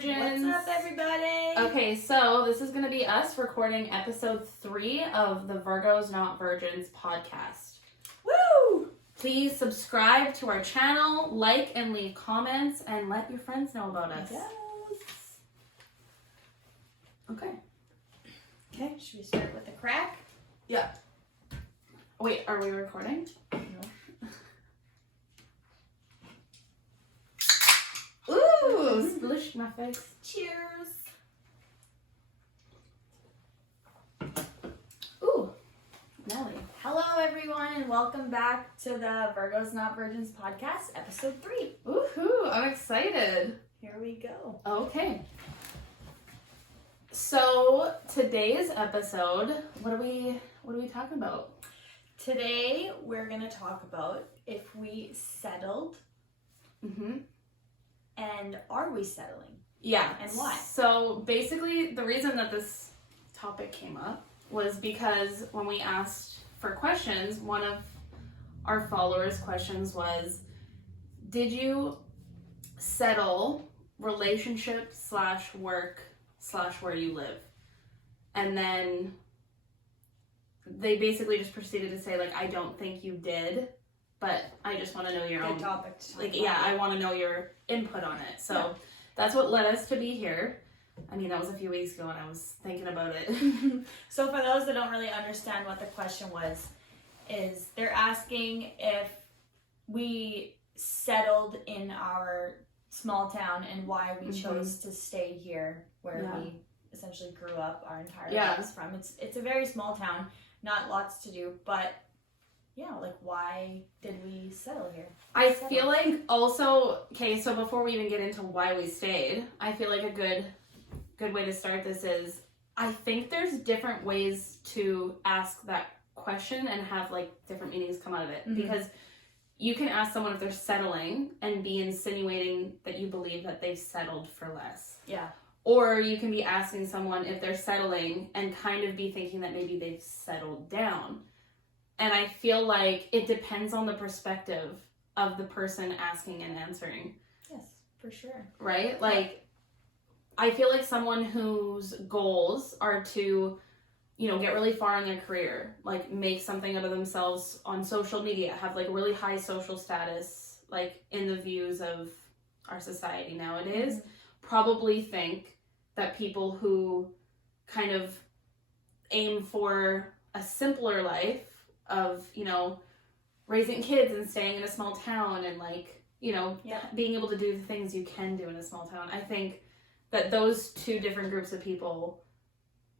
Virgins. What's up, everybody? Okay, so this is going to be us recording episode 3 of the Virgos Not Virgins podcast. Woo! Please subscribe to our channel, like and leave comments, and let your friends know about us. Yes. Okay. Okay, should we start with the crack? Yeah. Wait, are we recording? No. Ooh, splished my face. Cheers. Ooh, Nelly. Hello, everyone, and welcome back to the Virgos Not Virgins podcast, episode 3. Woohoo, I'm excited. Here we go. Okay. So today's episode, what are we talking about? Today, we're going to talk about if we settled Mm-hmm. and are we settling? Yeah. And why? So basically, the reason that this topic came up was because when we asked for questions, one of our followers' questions was, did you settle relationship / work / where you live? And then they basically just proceeded to say, like, I don't think you did, but I just want to know your Good own topic to talk like, about. yeah, I want to know your input on it. So Yeah. that's what led us to be here. I mean, that was a few weeks ago and I was thinking about it. So for those that don't really understand what the question was, is they're asking if we settled in our small town and why we chose to stay here where we essentially grew up our entire lives from. It's a very small town, not lots to do, but yeah, like, why did we settle here? I feel like also, okay, so before we even get into why we stayed, I feel like a good way to start this is, I think there's different ways to ask that question and have like different meanings come out of it. Mm-hmm. Because you can ask someone if they're settling and be insinuating that you believe that they've settled for less. Yeah. Or you can be asking someone if they're settling and kind of be thinking that maybe they've settled down. And I feel like it depends on the perspective of the person asking and answering. Yes, for sure. Right? Like, I feel like someone whose goals are to, get really far in their career, like make something out of themselves on social media, have like really high social status, like in the views of our society nowadays, probably think that people who kind of aim for a simpler life of, raising kids and staying in a small town and like, being able to do the things you can do in a small town. I think that those two different groups of people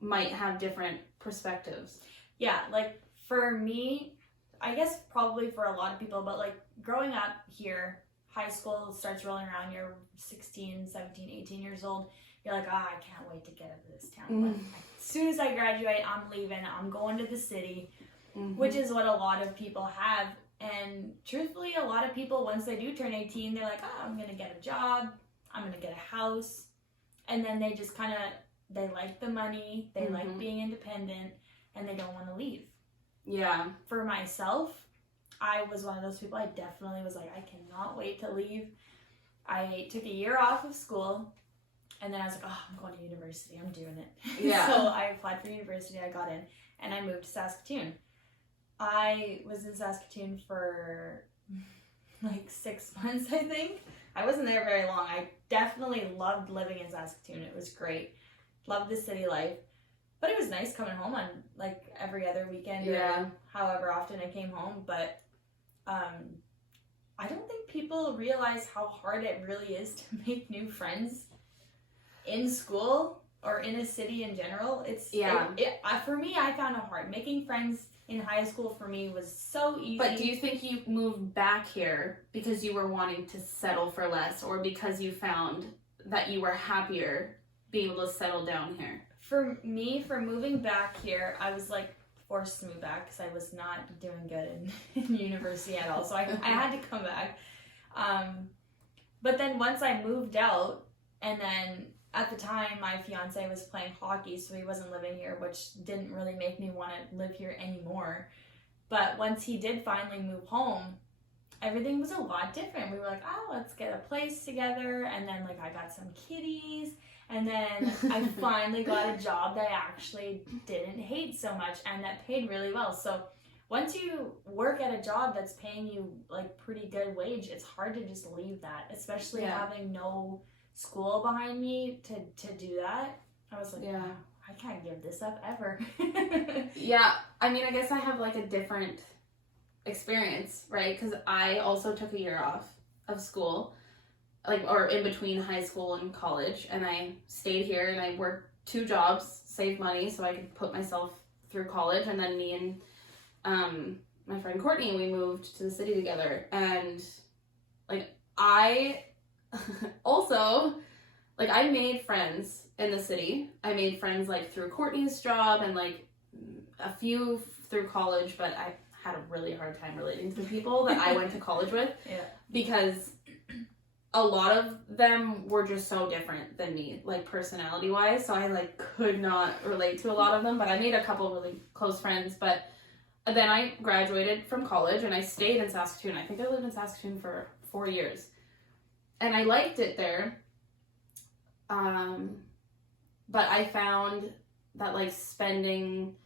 might have different perspectives. Yeah, like for me, I guess probably for a lot of people, but like growing up here, high school starts rolling around, you're 16, 17, 18 years old. You're like, I can't wait to get out of this town. Like, as soon as I graduate, I'm leaving. I'm going to the city. Which is what a lot of people have. And truthfully, a lot of people, once they do turn 18, they're like, I'm going to get a job. I'm going to get a house. And then they just kind of, they like the money. They like being independent. And they don't want to leave. Yeah. For myself, I was one of those people. I definitely was like, I cannot wait to leave. I took a year off of school. And then I was like, I'm going to university. I'm doing it. Yeah. So I applied for university. I got in. And I moved to Saskatoon. I was in Saskatoon for like 6 months, I think. I wasn't there very long. I definitely loved living in Saskatoon. It was great. Loved the city life. But it was nice coming home on like every other weekend or however often I came home. But I don't think people realize how hard it really is to make new friends in school or in a city in general. For me, I found it hard. Making friends in high school for me was so easy. But do you think you moved back here because you were wanting to settle for less, or because you found that you were happier being able to settle down here? For me, for moving back here, I was like forced to move back because I was not doing good in university at all. So I had to come back. But then once I moved out, and then at the time, my fiance was playing hockey, so he wasn't living here, which didn't really make me want to live here anymore. But once he did finally move home, everything was a lot different. We were like, oh, let's get a place together. And then, like, I got some kitties. And then I finally got a job that I actually didn't hate so much and that paid really well. So once you work at a job that's paying you, like, pretty good wage, it's hard to just leave that, especially having no school behind me to do that. I was like, oh, I can't give this up ever. Yeah, I mean, I guess I have, like, a different experience, right? Because I also took a year off of school, like, or in between high school and college, and I stayed here and I worked 2 jobs, saved money so I could put myself through college, and then me and my friend Courtney, we moved to the city together, and, like, I also, like, I made friends in the city. I made friends, like, through Courtney's job and, like, a few through college, but I had a really hard time relating to the people that I went to college with. Because a lot of them were just so different than me, like, personality wise, so I, like, could not relate to a lot of them, but I made a couple really close friends. But then I graduated from college and I stayed in Saskatoon. I think I lived in Saskatoon for 4 years, and I liked it there, but I found that, like, spending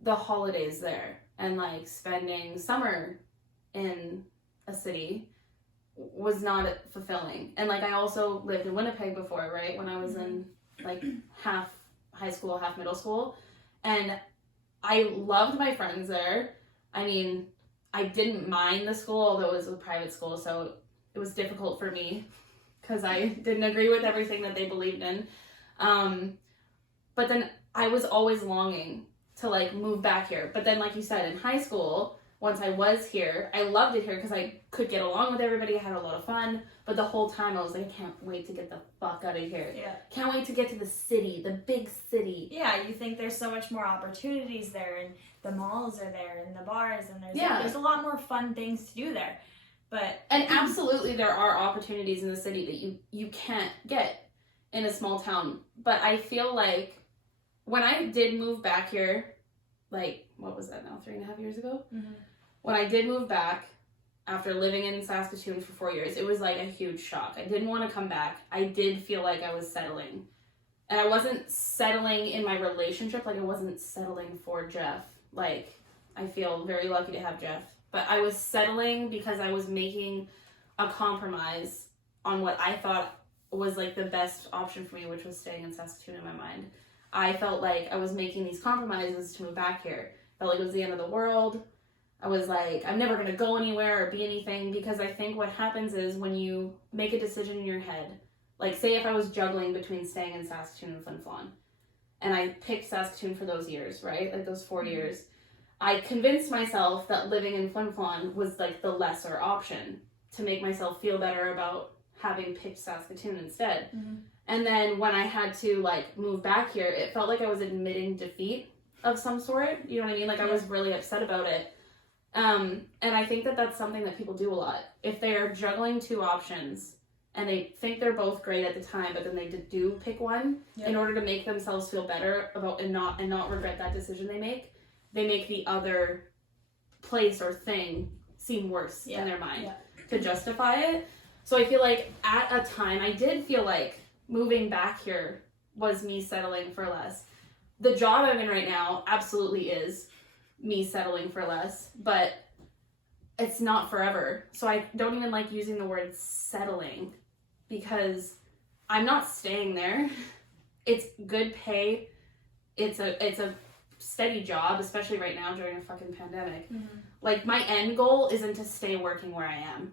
the holidays there and, like, spending summer in a city was not fulfilling. And, like, I also lived in Winnipeg before, right, when I was in, like, half high school, half middle school, and I loved my friends there. I mean, I didn't mind the school, although it was a private school, so it was difficult for me because I didn't agree with everything that they believed in. But then I was always longing to, like, move back here. But then, like you said, in high school, once I was here, I loved it here because I could get along with everybody. I had a lot of fun. But the whole time I was like, I can't wait to get the fuck out of here. Can't wait to get to the city, the big city. Yeah, you think there's so much more opportunities there, and the malls are there, and the bars, and there's a lot more fun things to do there. And absolutely there are opportunities in the city that you can't get in a small town. But I feel like when I did move back here, like, what was that now, 3.5 years ago? When I did move back after living in Saskatoon for 4 years, it was, like, a huge shock. I didn't want to come back. I did feel like I was settling. And I wasn't settling in my relationship. Like, I wasn't settling for Jeff. Like, I feel very lucky to have Jeff. But I was settling because I was making a compromise on what I thought was, like, the best option for me, which was staying in Saskatoon in my mind. I felt like I was making these compromises to move back here. Felt like it was the end of the world. I was like, I'm never going to go anywhere or be anything, because I think what happens is when you make a decision in your head, like, say if I was juggling between staying in Saskatoon and Flin Flon, and I picked Saskatoon for those years, right? Like, those 4 years. I convinced myself that living in Flin Flon was, like, the lesser option to make myself feel better about having picked Saskatoon instead. And then when I had to, like, move back here, it felt like I was admitting defeat of some sort. You know what I mean? Like, I was really upset about it. And I think that that's something that people do a lot. If they're juggling 2 options and they think they're both great at the time, but then they do pick one in order to make themselves feel better about and not regret that decision they make the other place or thing seem worse in their mind to justify it. So I feel like at a time I did feel like moving back here was me settling for less. The job I'm in right now absolutely is me settling for less, but it's not forever. So I don't even like using the word settling, because I'm not staying there. It's good pay. It's a steady job, especially right now during a fucking pandemic. Like, my end goal isn't to stay working where I am.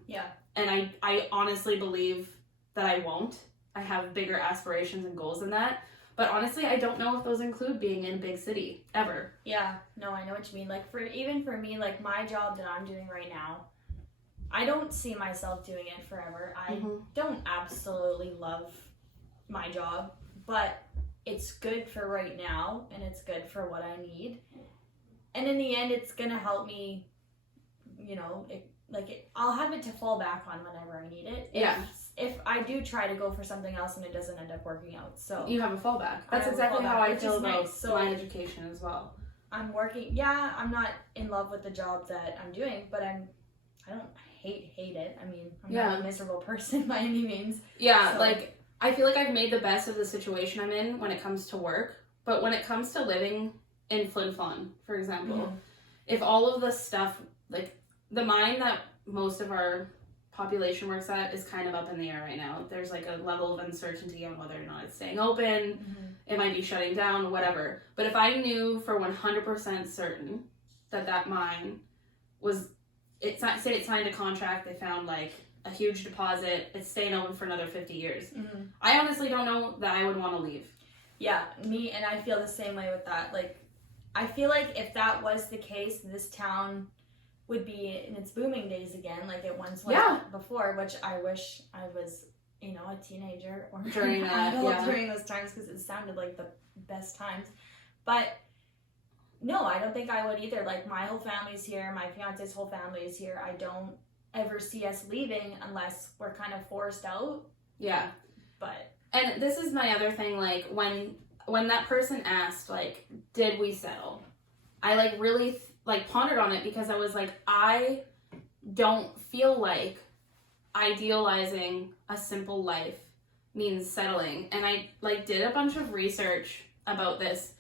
And I honestly believe that I won't. I have bigger aspirations and goals than that. But honestly, I don't know if those include being in a big city, ever. Yeah, no, I know what you mean. Like, even for me, like, my job that I'm doing right now, I don't see myself doing it forever. I don't absolutely love my job, but it's good for right now, and it's good for what I need. And in the end, it's going to help me, you know, I'll have it to fall back on whenever I need it. If I do try to go for something else and it doesn't end up working out. So you have a fallback. That's exactly how I feel about my education as well. I'm working, I'm not in love with the job that I'm doing, but I'm I don't hate it. I mean, I'm Yeah. not a miserable person by any means. Yeah, So- like, I feel like I've made the best of the situation I'm in when it comes to work, but when it comes to living in Flin Flon, for example, Mhm. if all of this stuff, like, the mine that most of our population works at is kind of up in the air right now. There's, like, a level of uncertainty on whether or not it's staying open, Mhm. it might be shutting down, whatever. But if I knew for 100% certain that mine was, say it signed a contract, they found, like, a huge deposit, it's staying open for another 50 years. Mhm. I honestly don't know that I would want to leave. Yeah, me, and I feel the same way with that. Like, I feel like if that was the case, this town would be in its booming days again, like it once was Yeah. before, which I wish I was, a teenager or During an that, adult yeah. during those times, because it sounded like the best times. But no, I don't think I would either. Like, my whole family's here, my fiance's whole family is here. I don't ever see us leaving unless we're kind of forced out. Yeah. But And this is my other thing, like, when that person asked, like, did we settle? I, like, really, pondered on it, because I was like, I don't feel like idealizing a simple life means settling. And I, like, did a bunch of research about this,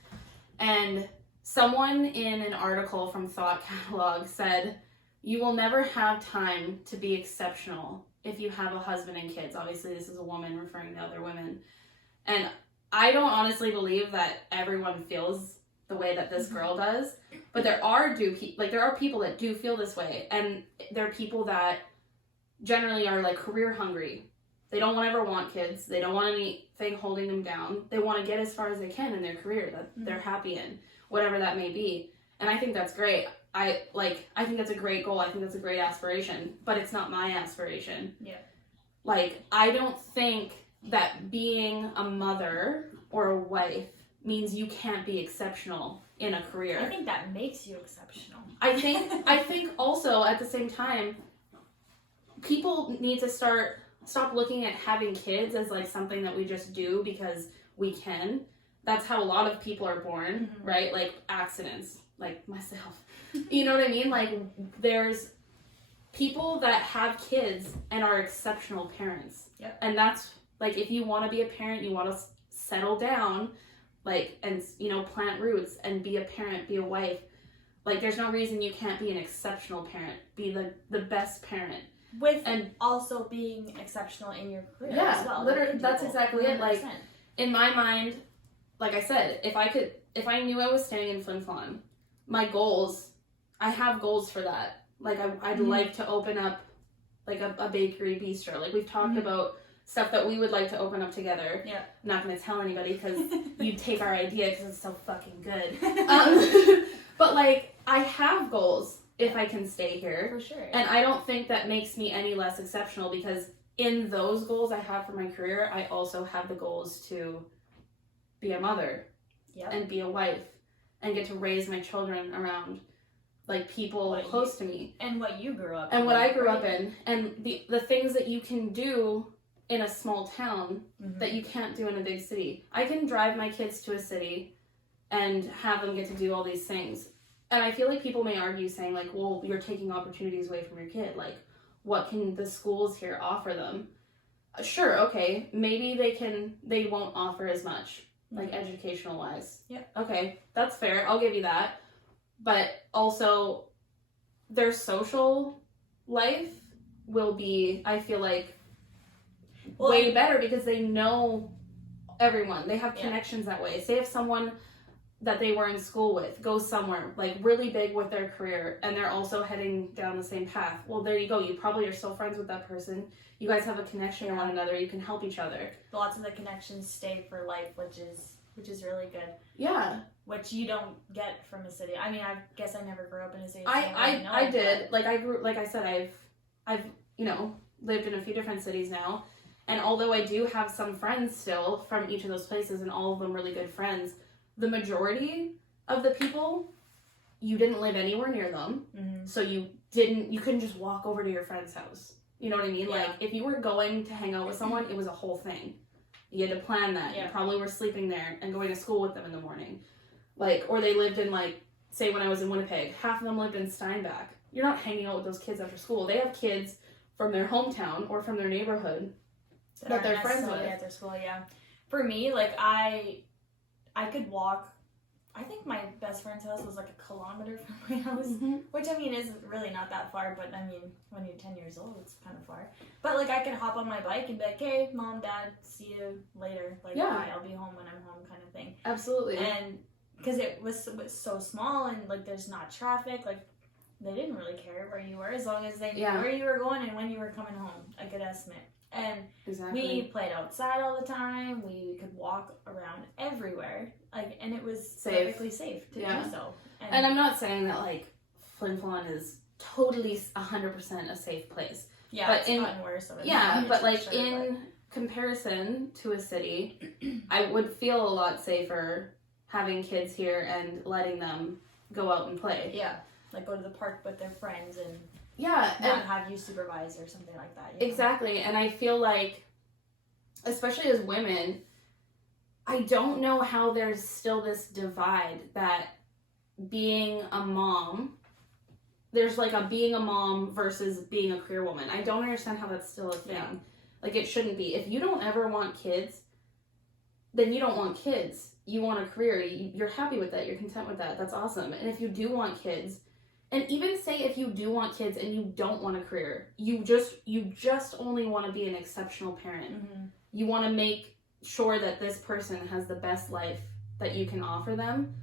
and someone in an article from Thought Catalog said, you will never have time to be exceptional if you have a husband and kids. Obviously, this is a woman referring to other women. And I don't honestly believe that everyone feels the way that this girl does, but there are people that do feel this way, and there are people that generally are, like, career hungry. They don't ever want kids. They don't want anything holding them down. They want to get as far as they can in their career that they're happy in, whatever that may be. And I think that's great. I think that's a great goal. I think that's a great aspiration, but it's not my aspiration. Yeah. Like, I don't think that being a mother or a wife means you can't be exceptional in a career. I think that makes you exceptional. I think also at the same time, people need to stop looking at having kids as, like, something that we just do because we can. That's how a lot of people are born, right? Like, accidents, like myself. You know what I mean? Like, there's people that have kids and are exceptional parents. Yep. And that's, like, if you want to be a parent, you want to settle down, like, and, plant roots and be a parent, be a wife. Like, there's no reason you can't be an exceptional parent, be the best parent. And also being exceptional in your career as well. Literally, that's exactly it. Like, 100%. in my mind, like I said, if I knew I was staying in Flin Flon, my goals, I have goals for that. Like, I'd like to open up, like, a bakery bistro. Like, we've talked about stuff that we would like to open up together. Yeah. I'm not going to tell anybody because you'd take our idea because it's so fucking good. But, like, I have goals if I can stay here. For sure. And I don't think that makes me any less exceptional, because in those goals I have for my career, I also have the goals to be a mother and be a wife and get to raise my children around, like, people close to me. And what you grew up in. And what I grew up in. And the things that you can do in a small town that you can't do in a big city. I can drive my kids to a city and have them get to do all these things. And I feel like people may argue saying, like, well, you're taking opportunities away from your kid. Like, what can the schools here offer them? Sure, okay, maybe they won't offer as much, like, educational wise. Yeah. Okay, that's fair. I'll give you that. But also, their social life will be, I feel like, way better because they know everyone. They have connections that way. Say if someone that they were in school with goes somewhere, like, really big with their career, and they're also heading down the same path. Well, there you go. You probably are still friends with that person. You guys have a connection to one another. You can help each other. Lots of the connections stay for life, which is really good. Yeah. Which you don't get from a city. I mean, I guess I never grew up in a city. So I did. Like, I grew, like I said, I've lived in a few different cities now. And although I do have some friends still from each of those places, and all of them really good friends, the majority of the people, you didn't live anywhere near them. So you couldn't just walk over to your friend's house. You know what I mean? Yeah. Like, if you were going to hang out with someone, it was a whole thing. You had to plan that. Yeah. You probably were sleeping there and going to school with them in the morning. Like, or they lived in, like, say when I was in Winnipeg, half of them lived in Steinbach. you're not hanging out with those kids after school. They have kids from their hometown or from their neighborhood that they're friends with. At their school, yeah. For me, like, I could walk. I think my best friend's house was like a kilometer from my house, which I mean is really not that far, but I mean when you're 10 years old, it's kind of far. But like I could hop on my bike and be like, hey, mom, dad, see you later. Like, bye, I'll be home when I'm home, kind of thing. Absolutely. And because it was so small and like there's not traffic, like they didn't really care where you were as long as they knew where you were going and when you were coming home. A good estimate. And we played outside all the time. We could walk around everywhere, like, and it was perfectly safe to do so. And I'm not saying that like Flin Flon is totally 100% a safe place. Yeah, but it's gotten worse. But like in comparison to a city, I would feel a lot safer having kids here and letting them go out and play. Yeah, like go to the park with their friends and. Yeah, not have you supervise or something like that. Exactly, and I feel like, especially as women, I don't know how there's still this divide that being a mom, there's like a being a mom versus being a career woman. I don't understand how that's still a thing. Yeah. Like, it shouldn't be. If you don't ever want kids, then you don't want kids. You want a career. You're happy with that. You're content with that. That's awesome. And if you do want kids, and even say if you do want kids and you don't want a career, you just only want to be an exceptional parent. You want to make sure that this person has the best life that you can offer them.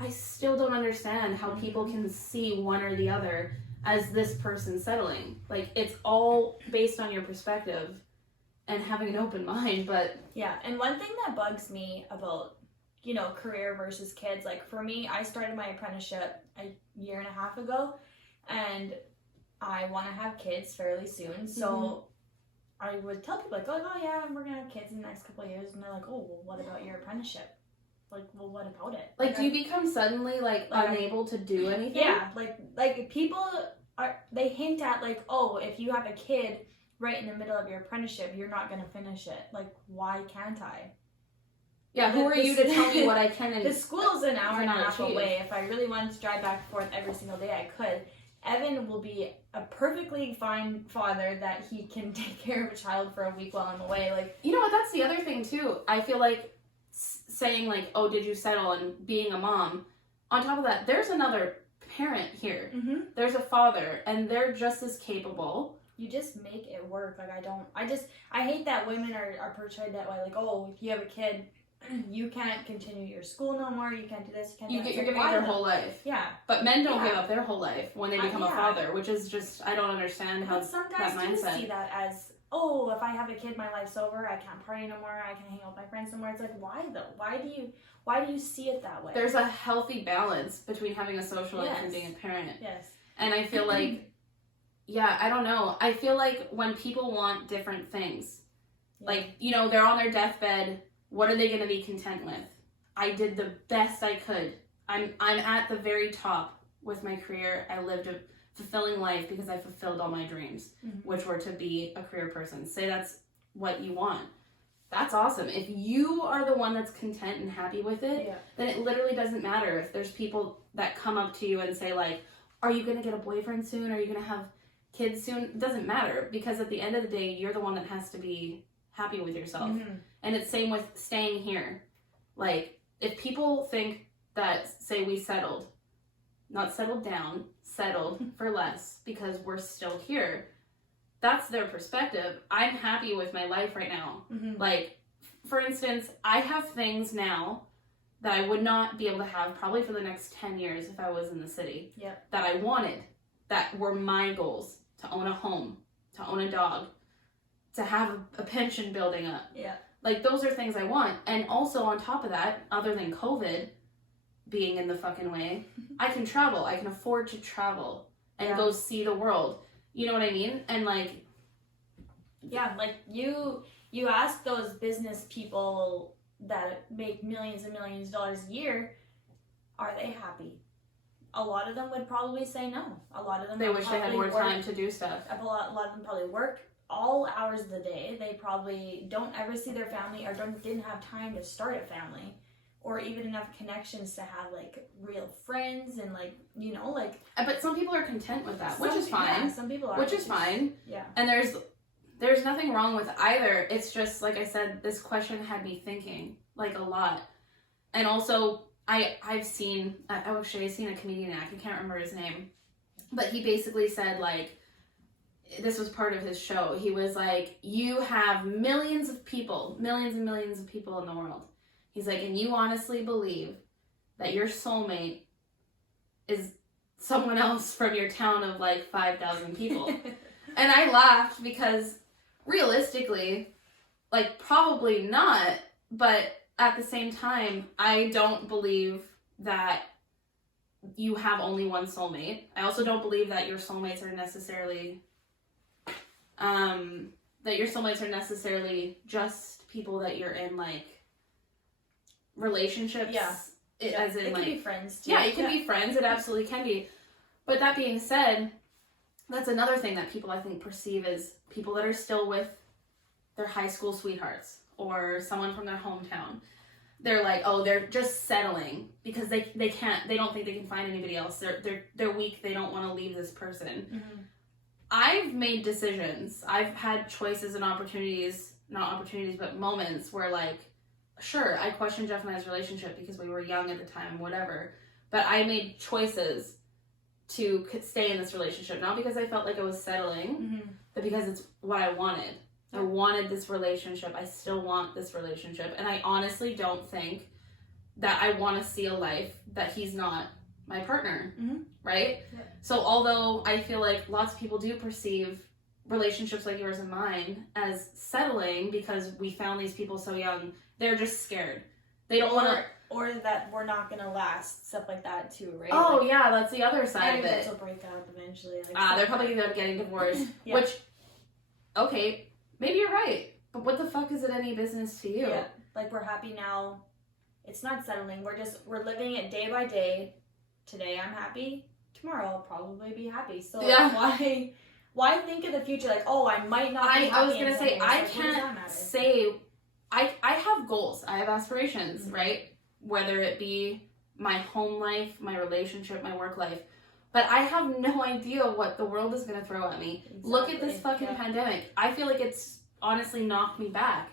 I still don't understand how people can see one or the other as this person settling. Like, it's all based on your perspective and having an open mind, but... Yeah, and one thing that bugs me about, career versus kids, like, for me, I started my apprenticeship a year and a half ago, and I want to have kids fairly soon, so I would tell people, like, oh yeah, we're going to have kids in the next couple of years, and they're like, oh, well, what about your apprenticeship? Like, well, what about it? Like, do you become suddenly, like unable to do anything? Yeah, like people they hint at, like, oh, if you have a kid right in the middle of your apprenticeship, you're not going to finish it. Like, why can't I? Yeah, who are you to tell me what I can and the school's an hour and a half achieve. away. If I really wanted to drive back and forth every single day, I could. Evan will be a perfectly fine father that he can take care of a child for a week while I'm away. Like, you know what? That's the other thing too. I feel like saying like, "Oh, did you settle?" and being a mom. On top of that, there's another parent here. There's a father, and they're just as capable. You just make it work. Like, I hate that women are portrayed that way. Like, oh, if you have a kid, you can't continue your school no more. You can't do this. You can't do that. You're giving up your whole life. Yeah. But men don't give up their whole life when they become a father, which is just, I don't understand how some guys that mindset. do see that as, oh, if I have a kid, my life's over. I can't party no more. I can't hang out with my friends no more. It's like, why though? Why do you see it that way? There's a healthy balance between having a social life and being a parent. Yes. And I feel like, I don't know. I feel like when people want different things, like, they're on their deathbed, what are they going to be content with? I did the best I could. I'm at the very top with my career. I lived a fulfilling life because I fulfilled all my dreams, which were to be a career person. Say that's what you want. That's awesome. If you are the one that's content and happy with it, then it literally doesn't matter if there's people that come up to you and say, like, are you going to get a boyfriend soon? Are you going to have kids soon? It doesn't matter, because at the end of the day, you're the one that has to be happy with yourself. And it's same with staying here. Like, if people think that, say we settled, not settled down, settled for less because we're still here, that's their perspective. I'm happy with my life right now. Like, for instance, I have things now that I would not be able to have probably for the next 10 years if I was in the city. That I wanted, that were my goals: to own a home, to own a dog, to have a pension building up. Like, those are things I want. And also on top of that, other than COVID being in the fucking way, I can travel. I can afford to travel and go see the world. You know what I mean? And like... Yeah, like you ask those business people that make millions and millions of dollars a year, are they happy? A lot of them would probably say no. A lot of them... They wish they had more time to do stuff. A lot of them probably work all hours of the day. They probably don't ever see their family or didn't have time to start a family. or even enough connections to have like real friends and like, you know, like. But some people are content with that, which is fine. Yeah, some people are. Which is fine. Yeah. And there's nothing wrong with either. It's just, like I said, this question had me thinking, like, a lot. And also, I've seen a comedian act, I can't remember his name, but he basically said, like, this was part of his show. He was like, you have millions and millions of people in the world. He's like, and you honestly believe that your soulmate is someone else from your town of like 5,000 people. And I laughed because realistically, like, probably not, but at the same time, I don't believe that you have only one soulmate. I also don't believe that your soulmates are necessarily just people that you're in like relationships. Yeah. As in, it like, can be friends too. Yeah, it can be friends. It absolutely can be. But that being said, that's another thing that people, I think, perceive as people that are still with their high school sweethearts or someone from their hometown. They're like, oh, they're just settling because they don't think they can find anybody else. They're weak. They don't want to leave this person. Mm-hmm. I've made decisions. I've had choices and moments where, like, sure, I questioned Jeff and I's relationship because we were young at the time, whatever. But I made choices to stay in this relationship, not because I felt like I was settling, but because it's what I wanted. I wanted this relationship. I still want this relationship. And I honestly don't think that I want to see a life that he's not my partner, right? Yeah. So although I feel like lots of people do perceive relationships like yours and mine as settling because we found these people so young, they're just scared. They don't want to... Or that we're not going to last, stuff like that too, right? Oh, like, yeah, that's the other side of it. They'll break up eventually. Like, they're probably going to end up getting divorced, which, okay, maybe you're right, but what the fuck is it any business to you? Yeah, like, we're happy now. It's not settling. We're living it day by day. Today I'm happy. Tomorrow I'll probably be happy. So why think of the future like, oh, I might not be happy? I was gonna say, I can't say, I have goals. I have aspirations, right? Whether it be my home life, my relationship, my work life. But I have no idea what the world is going to throw at me. Exactly. Look at this fucking pandemic. I feel like it's honestly knocked me back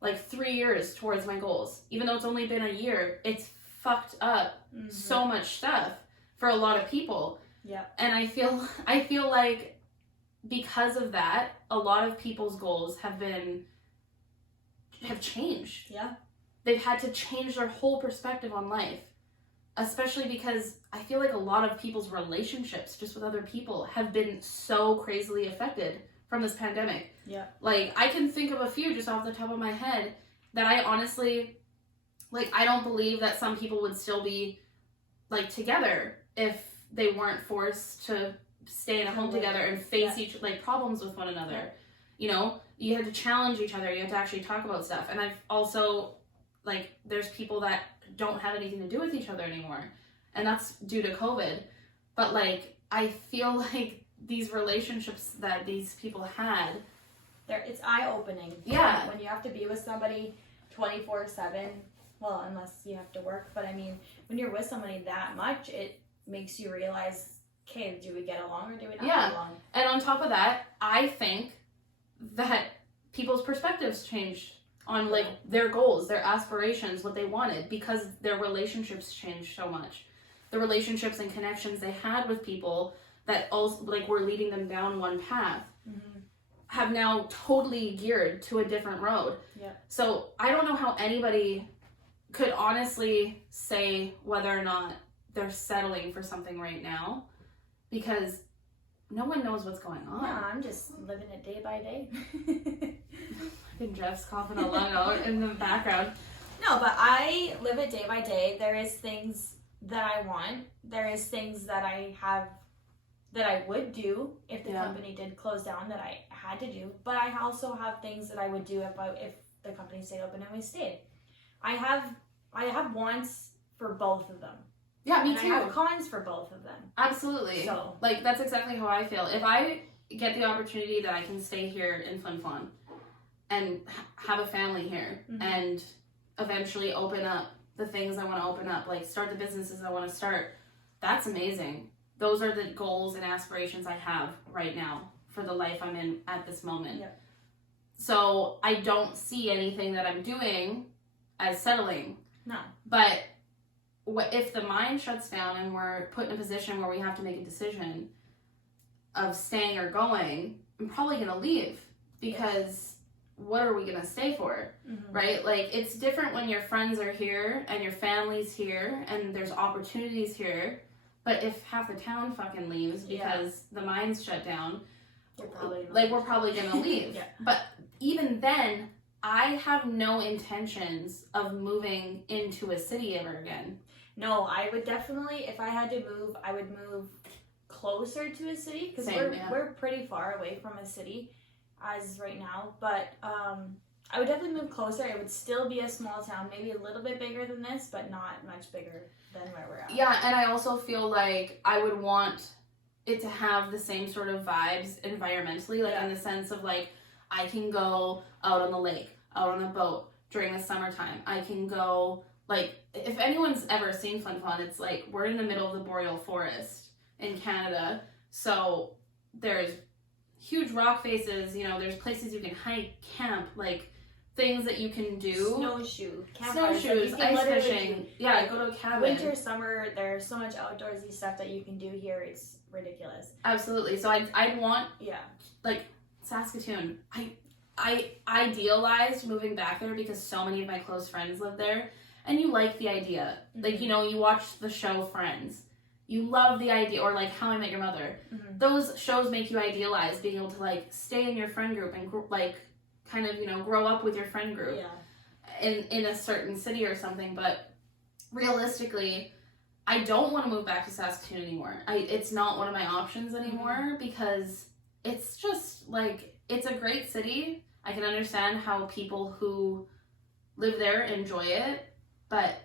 like 3 years towards my goals. Even though it's only been a year, it's fucked up so much stuff for a lot of people. Yeah. And I feel like because of that, a lot of people's goals have changed. Yeah. They've had to change their whole perspective on life. Especially because I feel like a lot of people's relationships just with other people have been so crazily affected from this pandemic. Yeah. Like, I can think of a few just off the top of my head that I honestly, like, I don't believe that some people would still be, like, together if they weren't forced to stay in a home together and face each, like, problems with one another. Yeah. You know, you had to challenge each other. You had to actually talk about stuff. And I've also, like, there's people that don't have anything to do with each other anymore, and that's due to COVID. But, like, I feel like these relationships that these people had, it's eye-opening. Yeah. When you have to be with somebody 24/7, well, unless you have to work, but I mean, when you're with somebody that much, it makes you realize, okay, do we get along or do we not get along? And on top of that, I think that people's perspectives changed on, like, their goals, their aspirations, what they wanted, because their relationships changed so much. The relationships and connections they had with people that also, like, were leading them down one path have now totally geared to a different road. Yeah. So I don't know how anybody could honestly say whether or not they're settling for something right now, because no one knows what's going on. Yeah, I'm just living it day by day. I think Jeff's coughing a lung out in the background. No, but I live it day by day. There is things that I want. There is things that I have that I would do if the company did close down that I had to do. But I also have things that I would do if the company stayed open and we stayed. I have wants for both of them. Yeah, me too. I have cons for both of them. Absolutely. So, like, that's exactly how I feel. If I get the opportunity that I can stay here in Flin Flon and have a family here and eventually open up the things I want to open up, like start the businesses I want to start. That's amazing. Those are the goals and aspirations I have right now for the life I'm in at this moment. Yeah. So I don't see anything that I'm doing as settling. No. But if the mind shuts down and we're put in a position where we have to make a decision of staying or going, I'm probably going to leave, because what are we going to stay for? Mm-hmm. Right? Like, it's different when your friends are here and your family's here and there's opportunities here. But if half the town fucking leaves because the mind's shut down, we're probably going to leave. Yeah. But even then, I have no intentions of moving into a city ever again. No, I would definitely, if I had to move, I would move closer to a city, because we're pretty far away from a city as right now. But I would definitely move closer. It would still be a small town, maybe a little bit bigger than this, but not much bigger than where we're at. Yeah, and I also feel like I would want it to have the same sort of vibes environmentally, like in the sense of like, I can go out on the lake, out on a boat during the summertime. I can go, like, if anyone's ever seen Flin Flon, it's like we're in the middle of the boreal forest in Canada. So there's huge rock faces, you know, there's places you can hike, camp, like things that you can do. Snowshoes, ice fishing. Yeah, go to a cabin. Winter, summer, there's so much outdoorsy stuff that you can do here. It's ridiculous. Absolutely. So I'd want, like, Saskatoon. I idealized moving back there because so many of my close friends live there, and you like the idea. Mm-hmm. Like, you know, you watch the show Friends. You love the idea, or like How I Met Your Mother. Mm-hmm. Those shows make you idealize being able to like stay in your friend group and like kind of, you know, grow up with your friend group in a certain city or something. But realistically, I don't want to move back to Saskatoon anymore. It's not one of my options anymore, because it's just like, it's a great city. I can understand how people who live there enjoy it, but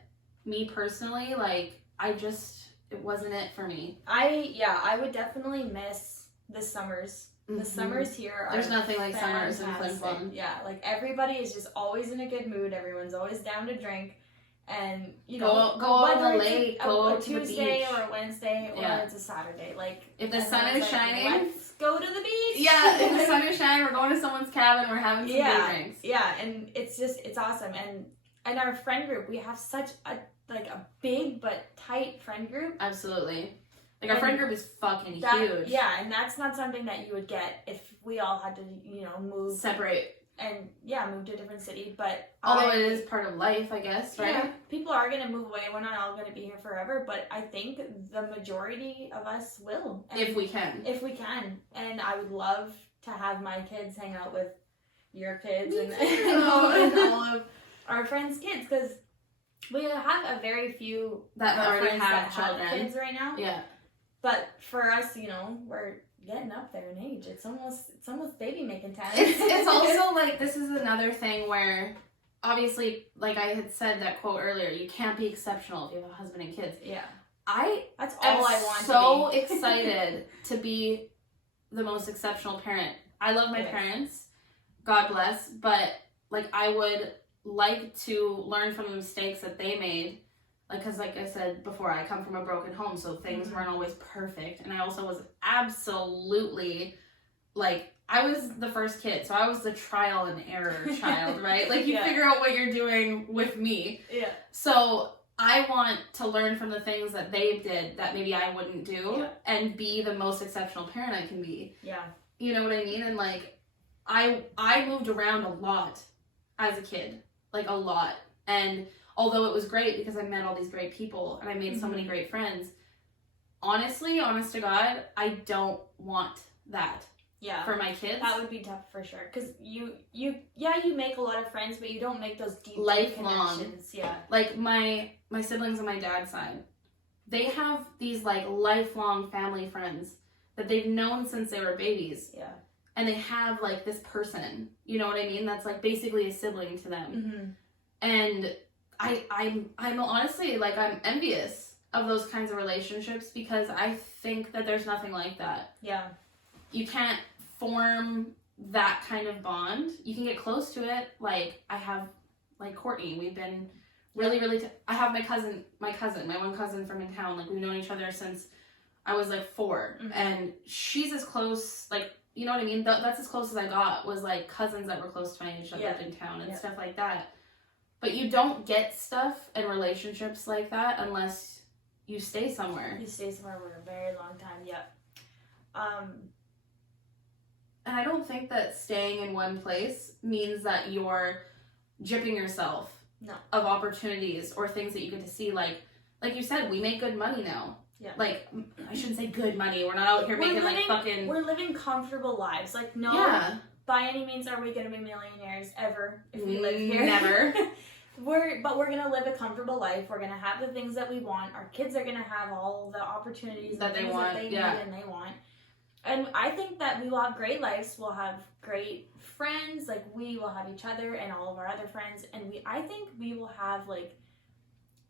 me personally, like, it wasn't it for me. I would definitely miss the summers. The summers here are There's nothing like fantastic. Summers in Flin Flon. Yeah, like everybody is just always in a good mood. Everyone's always down to drink. And, you know, go on the lake, go a to the Tuesday beach. or a Wednesday or it's a Saturday. Like, if the sun is shining, let's go to the beach. Yeah, if the sun is shining, we're going to someone's cabin, we're having some good drinks. Yeah, and it's awesome. And our friend group, we have such a big but tight friend group. Absolutely. Like, our friend group is fucking huge. Yeah, and that's not something that you would get if we all had to, you know, move. Separate. And, move to a different city. But although it is part of life, I guess, right? Yeah, people are going to move away. We're not all going to be here forever. But I think the majority of us will. And if we can. If we can. And I would love to have my kids hang out with your kids and all of our friends' kids. Because we have a very few that already have children. Kids right now. Yeah. But for us, you know, we're getting up there in age. It's almost baby making time. It's also like, this is another thing where, obviously, like I had said that quote earlier, you can't be exceptional if you have a husband and kids. Yeah. That's all I want. So excited to be the most exceptional parent. I love my parents, God bless, but like, I would like to learn from the mistakes that they made. Like, because like I said before, I come from a broken home, so things weren't always perfect. And I also was absolutely, like, I was the first kid, so I was the trial and error child, right? Like, you figure out what you're doing with me. Yeah. So I want to learn from the things that they did that maybe I wouldn't do and be the most exceptional parent I can be. Yeah. You know what I mean? And, like, I moved around a lot as a kid. Like, a lot. And although it was great because I met all these great people and I made so many great friends, honestly, honest to God, I don't want that for my kids. That would be tough for sure. Because you make a lot of friends, but you don't make those deep lifelong connections. Yeah. Like, my siblings on my dad's side, they have these, like, lifelong family friends that they've known since they were babies. Yeah. And they have, like, this person, you know what I mean? That's, like, basically a sibling to them. Mm-hmm. And I'm honestly, like, I'm envious of those kinds of relationships because I think that there's nothing like that. Yeah. You can't form that kind of bond. You can get close to it. Like, I have, like, Courtney. We've been Really, I have my one cousin from in town. Like, we've known each other since I was like 4, and she's as close, like, you know what I mean? That's as close as I got, was like cousins that were close to each other in town and stuff like that. But you don't get stuff and relationships like that unless you stay somewhere. You stay somewhere for a very long time. Yep. And I don't think that staying in one place means that you're gypping yourself of opportunities or things that you get to see. Like you said, we make good money now. Yeah. Like, I shouldn't say good money. We're not out here making like fucking... We're living comfortable lives. Like, no, by any means are we going to be millionaires ever if we live here. Never. But we're going to live a comfortable life. We're going to have the things that we want. Our kids are going to have all the opportunities that they want, that they need and they want. And I think that we will have great lives. We'll have great friends. Like, we will have each other and all of our other friends. And I think we will have, like,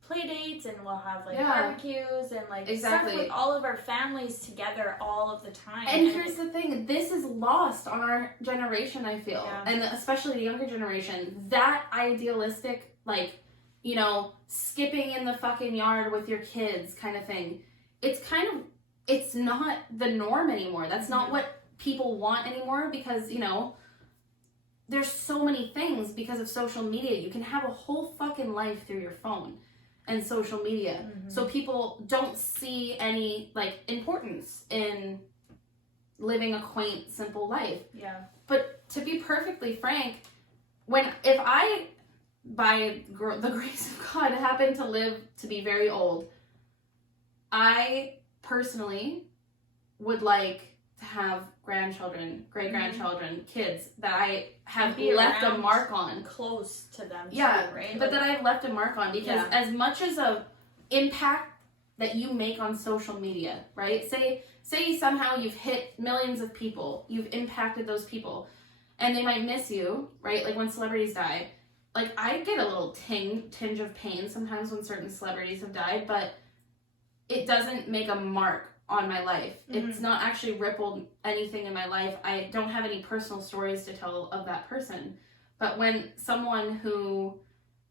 play dates, and we'll have like barbecues and like stuff with all of our families together all of the time. And here's the thing, this is lost on our generation, I feel. And especially the younger generation. That idealistic, like, you know, skipping in the fucking yard with your kids kind of thing. It's not the norm anymore. That's not what people want anymore, because, you know, there's so many things because of social media. You can have a whole fucking life through your phone and social media. So people don't see any, like, importance in living a quaint, simple life. Yeah. But to be perfectly frank, if I, by the grace of God, happen to live to be very old, I personally would like to have grandchildren, great-grandchildren, kids that I have left a mark on. Close to them too, right? But that I've left a mark on, because as much as a impact that you make on social media, right? Say somehow you've hit millions of people, you've impacted those people, and they might miss you, right? Like when celebrities die. Like, I get a little tinge of pain sometimes when certain celebrities have died, but it doesn't make a mark on my life. It's not actually rippled anything in my life. I don't have any personal stories to tell of that person. But when someone who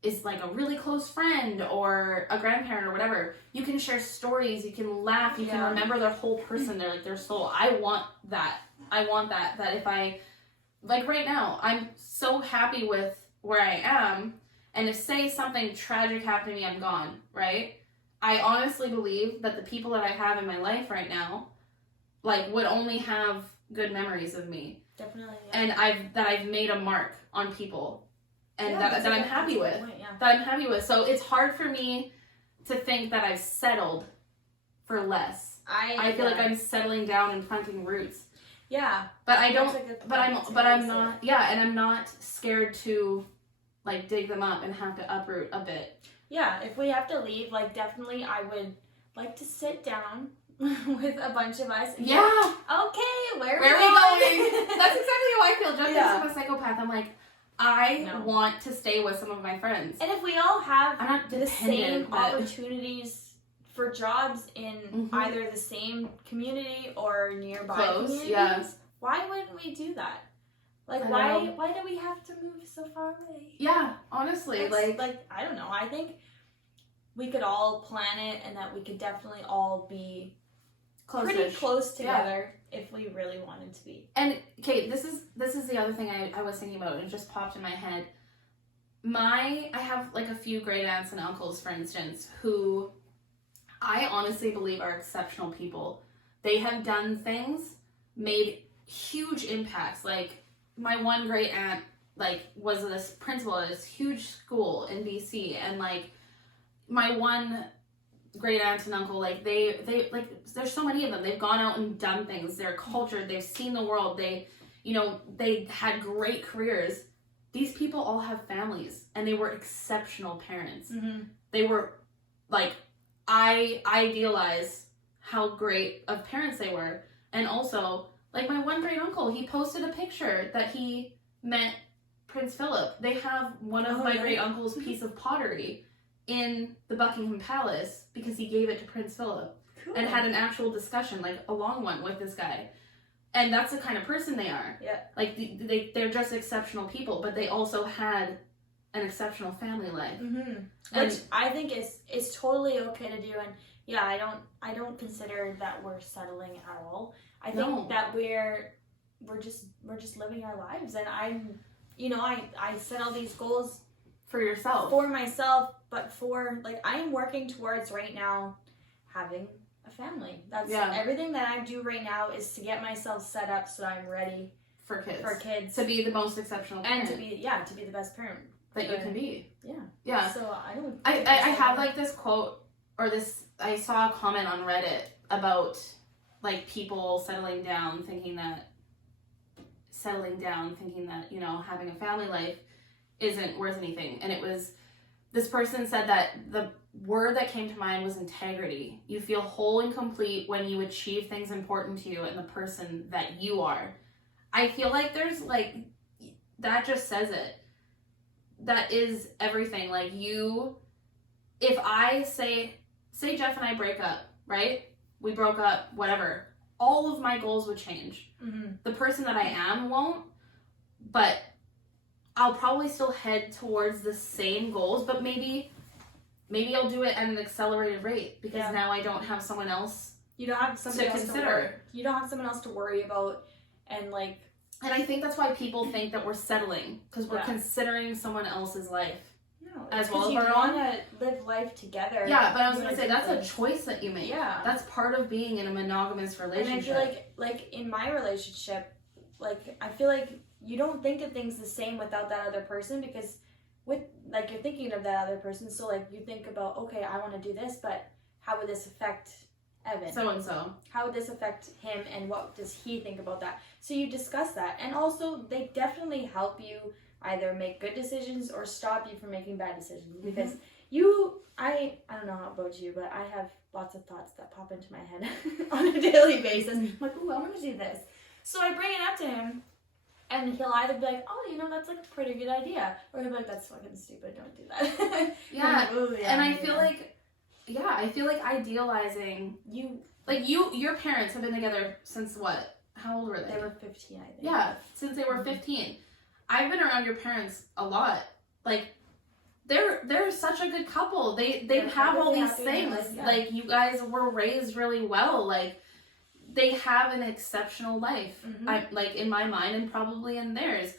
is like a really close friend or a grandparent or whatever, you can share stories, you can laugh, you can remember their whole person, their soul. I want that. That if I, like right now, I'm so happy with where I am, and if say something tragic happened to me, I'm gone, right? I honestly believe that the people that I have in my life right now, like, would only have good memories of me. Definitely. And I've made a mark on people, and that I'm happy with. That I'm happy with. So it's hard for me to think that I've settled for less. I feel like I'm settling down and planting roots. Yeah. But I don't. But I'm not. Yeah, and I'm not scared to, like, dig them up and have to uproot a bit. Yeah, if we have to leave, like, definitely I would like to sit down with a bunch of us. Yeah. Okay, where are we going? That's exactly how I feel. Just because I'm a psychopath, I'm like, I want to stay with some of my friends. And if we all have the same opportunities for jobs in either the same community or nearby communities, why wouldn't we do that? Like, why do we have to move so far away? Yeah, honestly, like I don't know. I think we could all plan it, and that we could definitely all be pretty close together if we really wanted to be. And Kate, this is the other thing I was thinking about, and it just popped in my head. I have like a few great aunts and uncles, for instance, who I honestly believe are exceptional people. They have done things, made huge impacts. Like, my one great aunt, like, was this principal at this huge school in BC, and like my one great aunt and uncle, like they like, there's so many of them. They've gone out and done things. They're cultured. They've seen the world. They had great careers. These people all have families, and they were exceptional parents. They were, like, I idealize how great of parents they were. And also, like, my one great uncle, he posted a picture that he met Prince Philip. They have one of my great uncle's piece of pottery in the Buckingham Palace because he gave it to Prince Philip. Cool. And had an actual discussion, like a long one, with this guy. And that's the kind of person they are. Yeah. Like, they're just exceptional people, but they also had an exceptional family life. Which I think is totally okay to do. And yeah, I don't consider that we're settling at all. I think that we're just living our lives, and I set all these goals for yourself, for myself, but for like I'm working towards right now having a family. That's everything that I do right now is to get myself set up so I'm ready for kids to be the most exceptional parent. and to be the best parent that you can be. Yeah. So I have like this quote, or this, I saw a comment on Reddit about like people settling down thinking that having a family life isn't worth anything. And it was, this person said that the word that came to mind was integrity. You feel whole and complete when you achieve things important to you and the person that you are. I feel like there's like, that just says it. That is everything. Like if I say Jeff and I break up, right? We broke up, whatever. All of my goals would change. The person that I am won't, but I'll probably still head towards the same goals, but maybe I'll do it at an accelerated rate because now I don't have someone else. You don't have somebody else to worry. You don't have someone else to worry about, and I think that's why people think that we're settling, because we're considering someone else's life. No, as well as you our want own. To live life together. Yeah, but I was going to say, that's a choice that you make. Yeah. That's part of being in a monogamous relationship. And I feel like in my relationship, I feel like you don't think of things the same without that other person, because you're thinking of that other person, so you think about, okay, I want to do this, but how would this affect Evan? So and so. How would this affect him, and what does he think about that? So you discuss that, and also they definitely help you either make good decisions or stop you from making bad decisions, because I don't know about you, but I have lots of thoughts that pop into my head on a daily basis. I'm like, ooh, I want to do this. So I bring it up to him, and he'll either be like, oh, that's a pretty good idea, or he'll be like, that's fucking stupid, don't do that. And I feel like idealizing your parents have been together since what? How old were they? They were 15, I think. Yeah, since they were 15. I've been around your parents a lot. They're such a good couple. They have all these things. You guys were raised really well. They have an exceptional life. In my mind, and probably in theirs.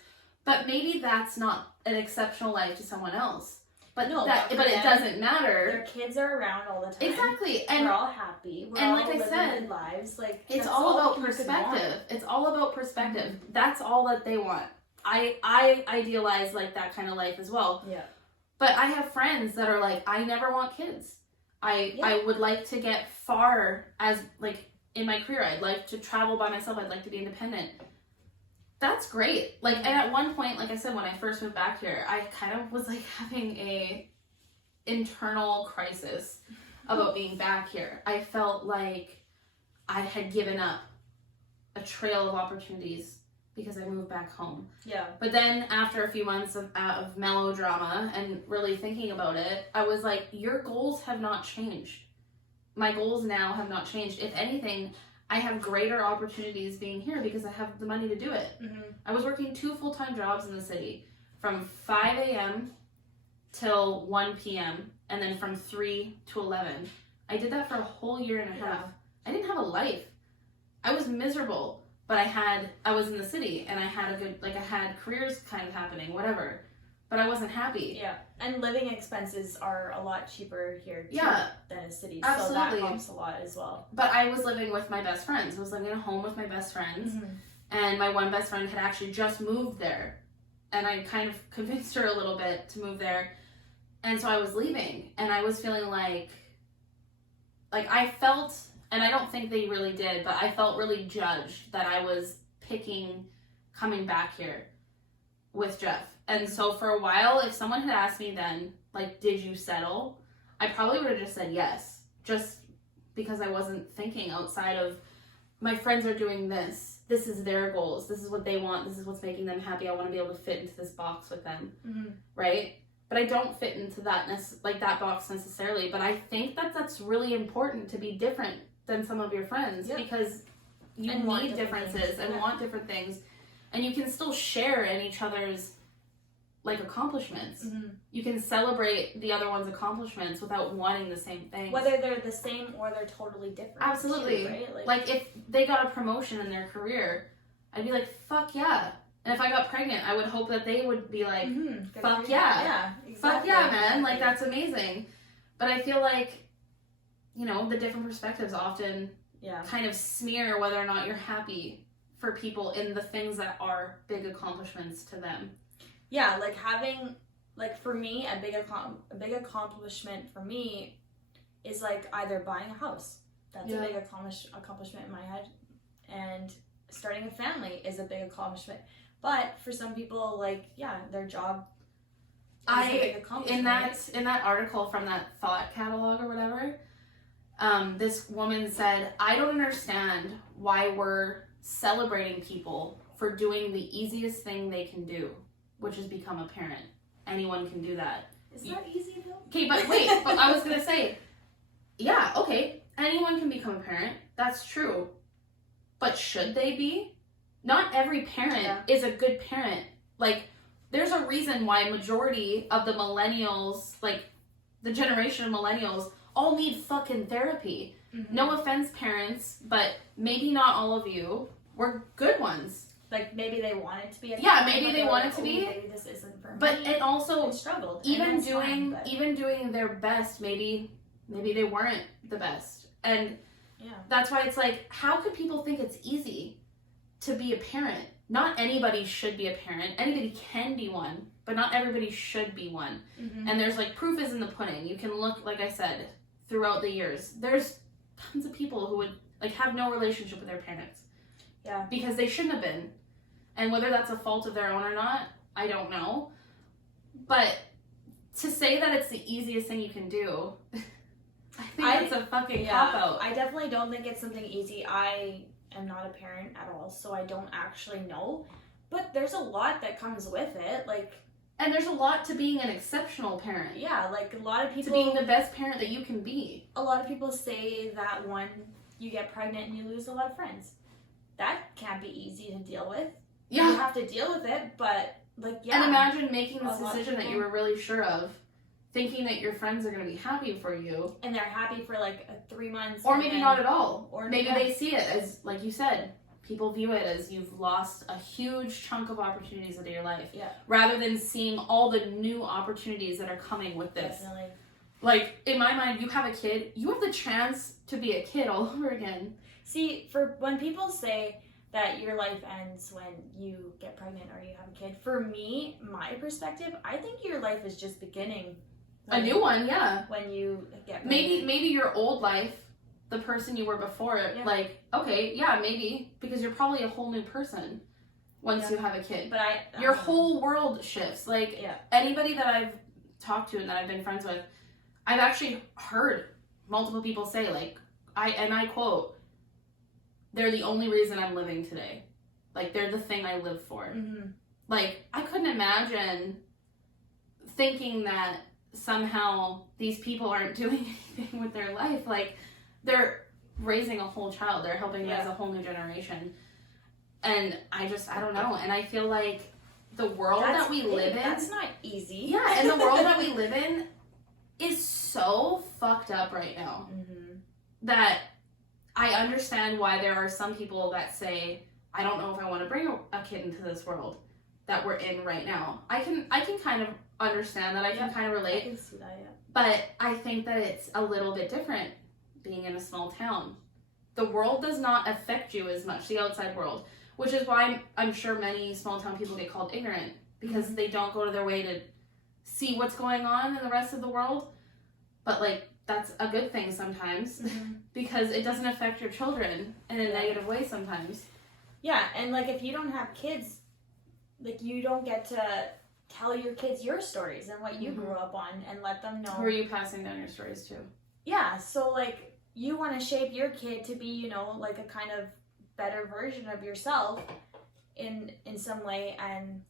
But maybe that's not an exceptional life to someone else. But it doesn't matter. Their kids are around all the time. Exactly, and we're all happy. We're and all like I living said, good lives. It's all about perspective. It's all about perspective. That's all that they want. I idealize that kind of life as well. Yeah. But I have friends that are like, I never want kids. I would like to get far as in my career. I'd like to travel by myself. I'd like to be independent. That's great. And at one point, like I said, when I first moved back here, I kind of was having a internal crisis about being back here. I felt like I had given up a trail of opportunities because I moved back home. Yeah. But then after a few months of melodrama and really thinking about it, I was like, your goals have not changed. My goals now have not changed. If anything, I have greater opportunities being here because I have the money to do it. I was working 2 full-time jobs in the city from 5 a.m. till 1 p.m. and then from 3 to 11. I did that for a whole year and a half. I didn't have a life. I was miserable, but I was in the city and I had a good, I had careers kind of happening, whatever. But I wasn't happy. Yeah, and living expenses are a lot cheaper here too than a city. Absolutely. So that helps a lot as well. But I was living with my best friends. I was living at home with my best friends. And my one best friend had actually just moved there. And I kind of convinced her a little bit to move there. And so I was leaving. And I was feeling like I felt, and I don't think they really did, but I felt really judged that I was picking coming back here with Jeff. And so for a while, if someone had asked me then, did you settle? I probably would have just said yes. Just because I wasn't thinking outside of, my friends are doing this. This is their goals. This is what they want. This is what's making them happy. I want to be able to fit into this box with them. Right? But I don't fit into that that box necessarily. But I think that's really important to be different than some of your friends because you need differences and want different things. And you can still share in each other's like accomplishments. Mm-hmm. You can celebrate the other one's accomplishments without wanting the same thing. Whether they're the same or they're totally different. Absolutely. Too, right? Like if they got a promotion in their career, I'd be like, fuck yeah. And if I got pregnant, I would hope that they would be like, fuck yeah. Yeah, exactly. Fuck yeah, man. Like, that's amazing. But I feel like, you know, the different perspectives often kind of smear whether or not you're happy for people in the things that are big accomplishments to them. Yeah, like having, like for me, a big accomplishment for me is like either buying a house. That's a big accomplishment in my head. And starting a family is a big accomplishment. But for some people, like, their job is a big accomplishment. In that article from that thought catalog or whatever, this woman said, I don't understand why we're celebrating people for doing the easiest thing they can do, which is become a parent. Anyone can do that. Is that easy though? Okay, but wait, but I was gonna say, yeah, okay, anyone can become a parent. That's true. But should they be? Not every parent is a good parent. Like, there's a reason why majority of the millennials, like the generation of millennials, all need fucking therapy. Mm-hmm. No offense, parents, but maybe not all of you were good ones. Like, maybe they wanted to be. Maybe they wanted to be. Maybe this isn't for me. But it also struggled. Even doing their best, maybe they weren't the best. And that's why it's like, how could people think it's easy to be a parent? Not anybody should be a parent. Anybody can be one, but not everybody should be one. Mm-hmm. And there's like, proof is in the pudding. You can look, like I said, throughout the years. There's tons of people who would like have no relationship with their parents. Yeah. Because they shouldn't have been. And whether that's a fault of their own or not, I don't know. But to say that it's the easiest thing you can do, I think it's a fucking cop-out. I definitely don't think it's something easy. I am not a parent at all, so I don't actually know. But there's a lot that comes with it, like... And there's a lot to being an exceptional parent. Yeah, like a lot of people... To being the best parent that you can be. A lot of people say that when you get pregnant and you lose a lot of friends. That can't be easy to deal with. Yeah. You have to deal with it, but, like, And imagine making this decision that you were really sure of, thinking that your friends are going to be happy for you. And they're happy for, like, 3 months. Or maybe not at all. Or maybe they see it as, like you said, people view it as you've lost a huge chunk of opportunities of your life. Yeah. Rather than seeing all the new opportunities that are coming with this. Definitely. Like, in my mind, you have a kid, you have the chance to be a kid all over again. See, for when people say that your life ends when you get pregnant or you have a kid, for me, my perspective, I think your life is just beginning. A new one, yeah. When you get pregnant. Maybe your old life, the person you were before, like, okay, yeah, maybe, because you're probably a whole new person once you have a kid. But your whole world shifts. Like, anybody that I've talked to and that I've been friends with, I've actually heard multiple people say, like, I quote, they're the only reason I'm living today. Like, they're the thing I live for. Mm-hmm. Like, I couldn't imagine thinking that somehow these people aren't doing anything with their life. Like, they're raising a whole child. They're helping raise a whole new generation. And I don't know. And I feel like the world that we live in... That's not easy. Yeah, and the world that we live in is so fucked up right now. Mm-hmm. That... I understand why there are some people that say, I don't know if I want to bring a kid into this world that we're in right now. I can kind of understand that. I can kind of relate. I can see that, yeah. But I think that it's a little bit different being in a small town. The world does not affect you as much, the outside world, which is why I'm sure many small town people get called ignorant, because they don't go to their way to see what's going on in the rest of the world. But, like, that's a good thing sometimes, because it doesn't affect your children in a negative way sometimes. Yeah, and like if you don't have kids, like you don't get to tell your kids your stories and what you grew up on and let them know. Who are you passing down your stories to? Yeah, so like you want to shape your kid to be, you know, like a kind of better version of yourself in some way, and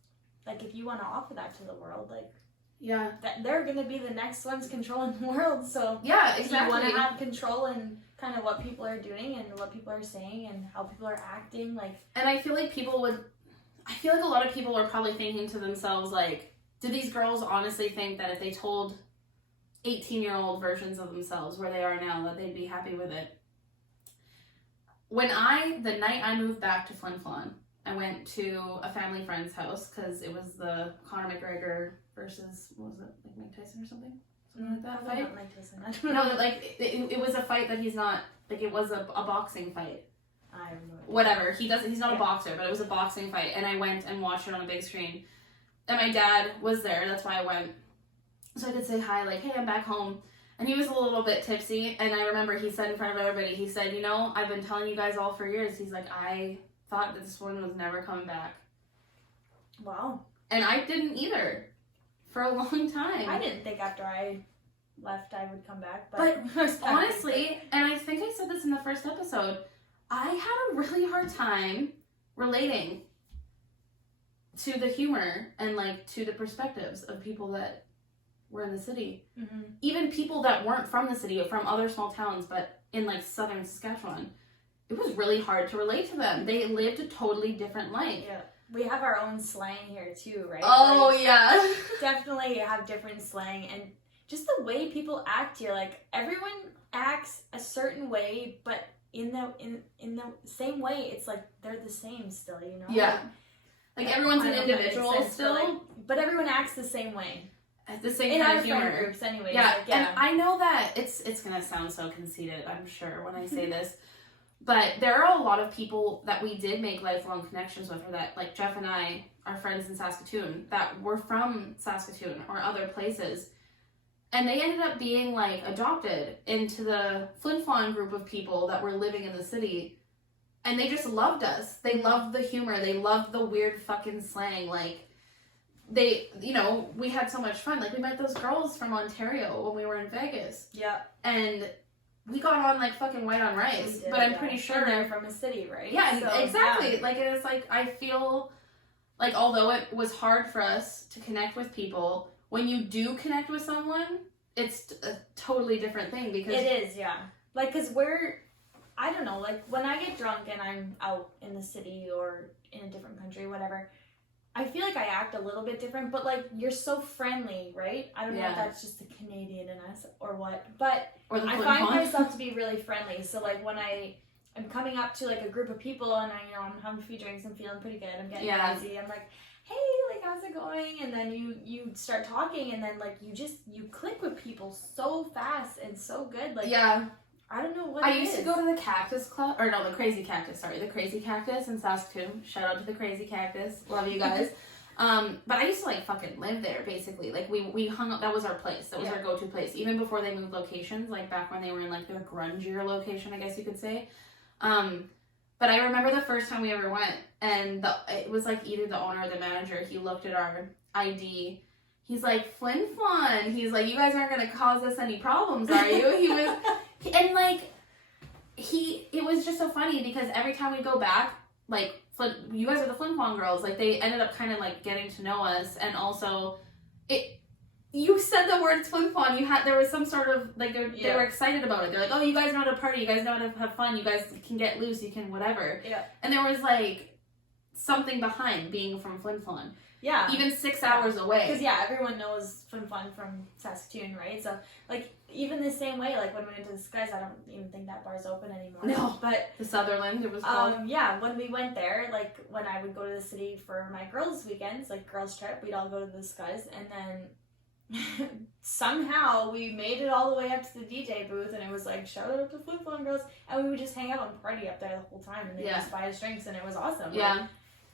like if you want to offer that to the world, like that they're gonna be the next ones controlling the world. So yeah, exactly. If you want to have control in kind of what people are doing and what people are saying and how people are acting, like. And I feel like a lot of people are probably thinking to themselves, like, do these girls honestly think that if they told 18-year-old versions of themselves where they are now, that they'd be happy with it? The night I moved back to Flin Flon, I went to a family friend's house because it was the Conor McGregor versus, what was it, like Mike Tyson or something? Something like that fight? Not Mike Tyson. I don't No, know. like, it was a fight that he's not, like, it was a boxing fight. I have no idea. Whatever, he's not a boxer, but it was a boxing fight, and I went and watched it on a big screen. And my dad was there, that's why I went. So I could say hi, like, hey, I'm back home. And he was a little bit tipsy, and I remember he said in front of everybody, he said, you know, I've been telling you guys all for years. He's like, I thought that this woman was never coming back. Wow. And I didn't either, for a long time. I didn't think after I left I would come back, but honestly, and I think I said this in the first episode, I had a really hard time relating to the humor and, like, to the perspectives of people that were in the city. Mm-hmm. Even people that weren't from the city or from other small towns, but in, like, southern Saskatchewan. It was really hard to relate to them. They lived a totally different life. Yeah. We have our own slang here too, right? Oh, like, yeah. Definitely have different slang, and just the way people act here. Like, everyone acts a certain way, but in the same way, it's like they're the same still, you know? Yeah. Like everyone's an I don't know if that individual makes sense, still. but everyone acts the same way. At the same In kind our of humor. friend groups, anyways. Yeah, like, yeah. and I know that it's gonna sound so conceited, I'm sure, when I say this, but there are a lot of people that we did make lifelong connections with, or that, like, Jeff and I are friends in Saskatoon, that were from Saskatoon or other places, and they ended up being, like, adopted into the Flin Flon group of people that were living in the city, and they just loved us. They loved the humor, they loved the weird fucking slang, like, they, you know, we had so much fun. Like, we met those girls from Ontario when we were in Vegas. Yeah. And we got on like fucking white on rice. Did, but I'm yeah. pretty sure and they're from a city, right? Yeah, so, exactly. Yeah. Like, it is like, I feel like, although it was hard for us to connect with people, when you do connect with someone, it's a totally different thing because It is, yeah. Like, because I don't know, like, when I get drunk and I'm out in the city or in a different country, whatever, I feel like I act a little bit different, but, like, you're so friendly, right? I don't know if that's just the Canadian in us or what, but I find myself to be really friendly. So, like, when I'm coming up to, like, a group of people and I'm having a few drinks, I'm feeling pretty good, I'm getting noisy, I'm like, hey, like, how's it going? And then you start talking, and then, like, you click with people so fast and so good. Like, yeah. I don't know what I used to go to the Cactus Club, or no, the Crazy Cactus in Saskatoon. Shout out to the Crazy Cactus. Love you guys. But I used to, like, fucking live there, basically. Like, we hung up, that was our place. That was our go-to place. Even before they moved locations, like, back when they were in, like, their grungier location, I guess you could say. But I remember the first time we ever went, and it was, like, either the owner or the manager, he looked at our ID. He's like, Flin Flon. He's like, you guys aren't going to cause us any problems, are you? He was... And, like, it was just so funny because every time we go back, like, you guys are the Flin Flon girls, like, they ended up kind of, like, getting to know us, and also, you said the word Flin Flon, there was some sort of, like, they were excited about it. They're like, oh, you guys know how to party, you guys know how to have fun, you guys can get loose, you can whatever. Yeah. And there was, like, something behind being from Flin Flon. Yeah. Even 6 hours away. Because, everyone knows Flin Flon from Saskatoon, right? So, like, even the same way, like, when we went to the Skies, I don't even think that bar's open anymore. No. But the Sutherland, it was called. when we went there, like, when I would go to the city for my girls' weekends, like, girls' trip, we'd all go to the Skies, and then somehow we made it all the way up to the DJ booth, and it was like, shout out to Flin Flon girls, and we would just hang out and party up there the whole time, and they just buy us drinks, and it was awesome. Yeah. Like,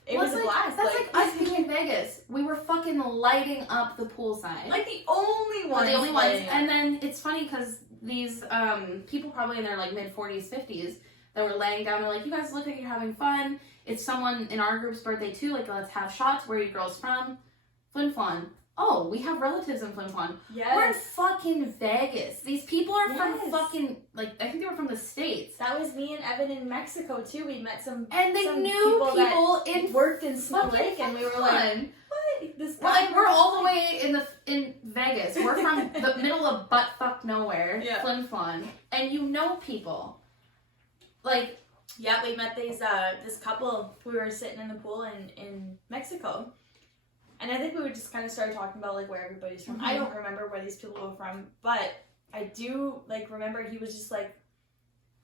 it was a blast. That's like us being in Vegas. We were fucking lighting up the poolside. Like the only ones. The only ones. And then it's funny because these people probably in their like mid-40s, 50s that were laying down, they're like, you guys look like you're having fun. It's someone in our group's birthday too. Like, let's have shots. Where are you girls from? Flin Flon. Oh, we have relatives in Flin Flon. Yes. We're in fucking Vegas. These people are from fucking, like, I think they were from the States. That was me and Evan in Mexico, too. We met some And they knew people in worked in Snow Lake, and we were like, what? This guy like, we're all the way in Vegas. We're from the middle of butt-fuck nowhere, Flin Flon. And you know people. Like... Yeah, we met this couple. We were sitting in the pool in Mexico. And I think we would just kind of start talking about like where everybody's from. I don't remember where these people were from, but I do like remember he was just like,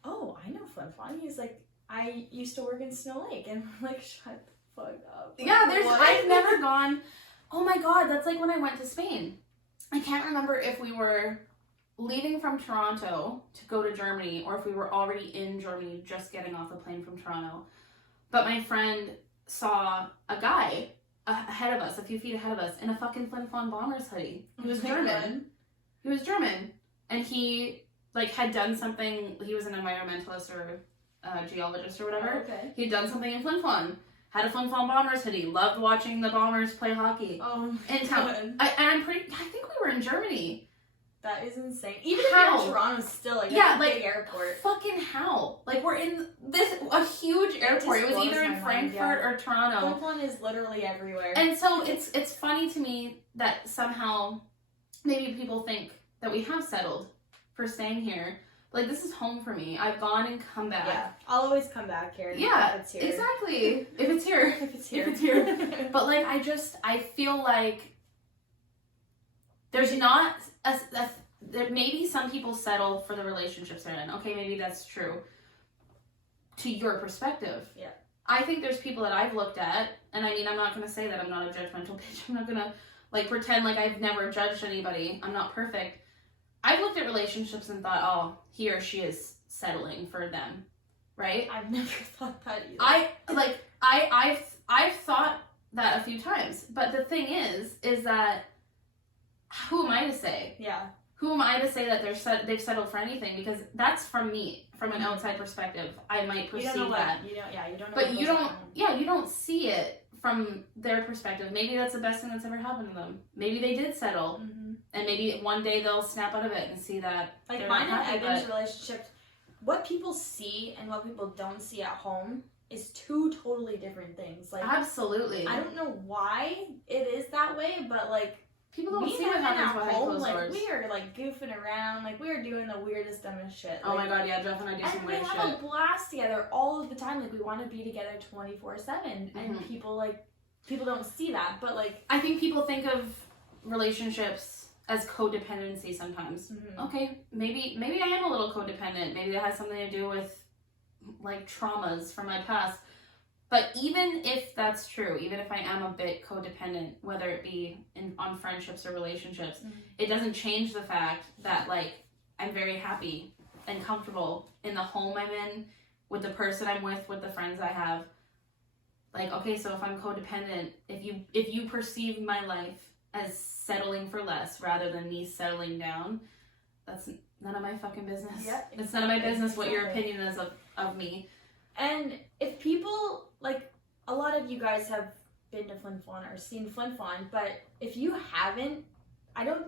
oh, I know Flin Flon. He's like, I used to work in Snow Lake, and I'm like, shut the fuck up. Like, Yeah, what? I've never gone. Oh my god, that's like when I went to Spain. I can't remember if we were leaving from Toronto to go to Germany or if we were already in Germany just getting off the plane from Toronto. But my friend saw a guy ahead of us, a few feet ahead of us, in a fucking Flin Flon Bombers hoodie. He was German. He was German. And he, like, had done something, he was an environmentalist or geologist or whatever. Oh, okay. He'd done something in Flin Flon. Had a Flin Flon Bombers hoodie. Loved watching the Bombers play hockey. Oh, in town. I think we were in Germany. That is insane. Even if you're in Toronto, still, like, that's a big airport. Fucking how? Like, we're in a huge airport. It was either in Frankfurt or Toronto. Flin Flon is literally everywhere. And so it's funny to me that somehow maybe people think that we have settled for staying here. Like, this is home for me. I've gone and come back. Yeah, I'll always come back here. Yeah, if it's here. exactly. If it's here. If it's here. If it's here. But, like, I feel like there's not there maybe some people settle for the relationships they're in. Okay, maybe that's true. To your perspective. Yeah. I think there's people that I've looked at, and I mean, I'm not going to say that I'm not a judgmental bitch. I'm not going to, like, pretend like I've never judged anybody. I'm not perfect. I've looked at relationships and thought, oh, he or she is settling for them, right? I've never thought that either. I've thought that a few times, but the thing is that who am I to say? Yeah. Who am I to say that they've settled for anything? Because that's from me, from an outside perspective. I might perceive that. You don't know. But you don't. Yeah, you don't see it from their perspective. Maybe that's the best thing that's ever happened to them. Maybe they did settle, and maybe one day they'll snap out of it and see that. Like mine and Evan's relationship, what people see and what people don't see at home is two totally different things. Like, absolutely. I don't know why it is that way, but like, people don't see what happens behind closed doors. We are like goofing around, like we are doing the weirdest, dumbest shit. Oh my god, yeah, Jeff and I do some weird shit. And we have a blast together all of the time. Like, we want to be together 24/7, and people don't see that. But like, I think people think of relationships as codependency sometimes. Okay, maybe I am a little codependent. Maybe that has something to do with like traumas from my past. But even if that's true, even if I am a bit codependent, whether it be on friendships or relationships, it doesn't change the fact that, like, I'm very happy and comfortable in the home I'm in, with the person I'm with the friends I have. Like, okay, so if I'm codependent, if you perceive my life as settling for less rather than me settling down, that's none of my fucking business. Yeah, it's none of my business what your opinion is of me. And if people, like, a lot of you guys have been to Flin Flon or seen Flin Flon, but if you haven't,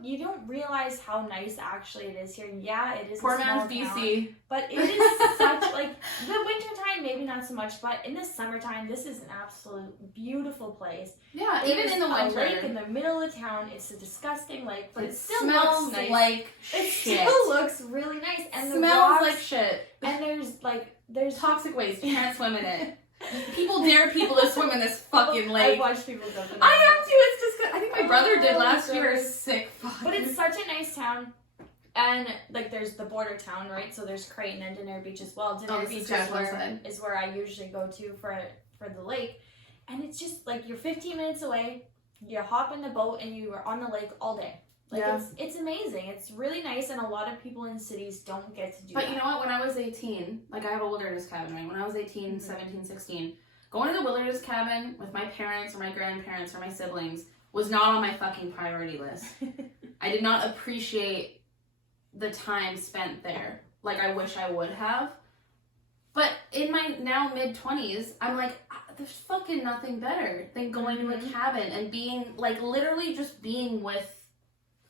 you don't realize how nice actually it is here. Yeah, it is Poor a small man's BC. town, but it is such, like, the wintertime, maybe not so much, but in the summertime, this is an absolute beautiful place. Yeah, There's even in the winter. a lake in the middle of town. It's a disgusting lake, but it still smells looks nice. like it shit. still looks really nice, and the smells rocks, like shit. And there's toxic waste. You can't swim in it. People dare people to swim in this fucking lake. I watched people jump in. I have to. It's just. I think my brother did last God. year. Sick. Fuck. But it's such a nice town, and like there's the border town, right? So there's Creighton and Dinner Beach as well. Dinner Beach is where I usually go to for the lake, and it's just like you're 15 minutes away. You hop in the boat and you are on the lake all day. Like, it's amazing. It's really nice, and a lot of people in cities don't get to do that. But you know what? When I was 18, like, I have a wilderness cabin, right? When I was 18, 17, 16, going to the wilderness cabin with my parents or my grandparents or my siblings was not on my fucking priority list. I did not appreciate the time spent there like I wish I would have. But in my now mid-20s, I'm like, there's fucking nothing better than going to a cabin and being, like, literally just being with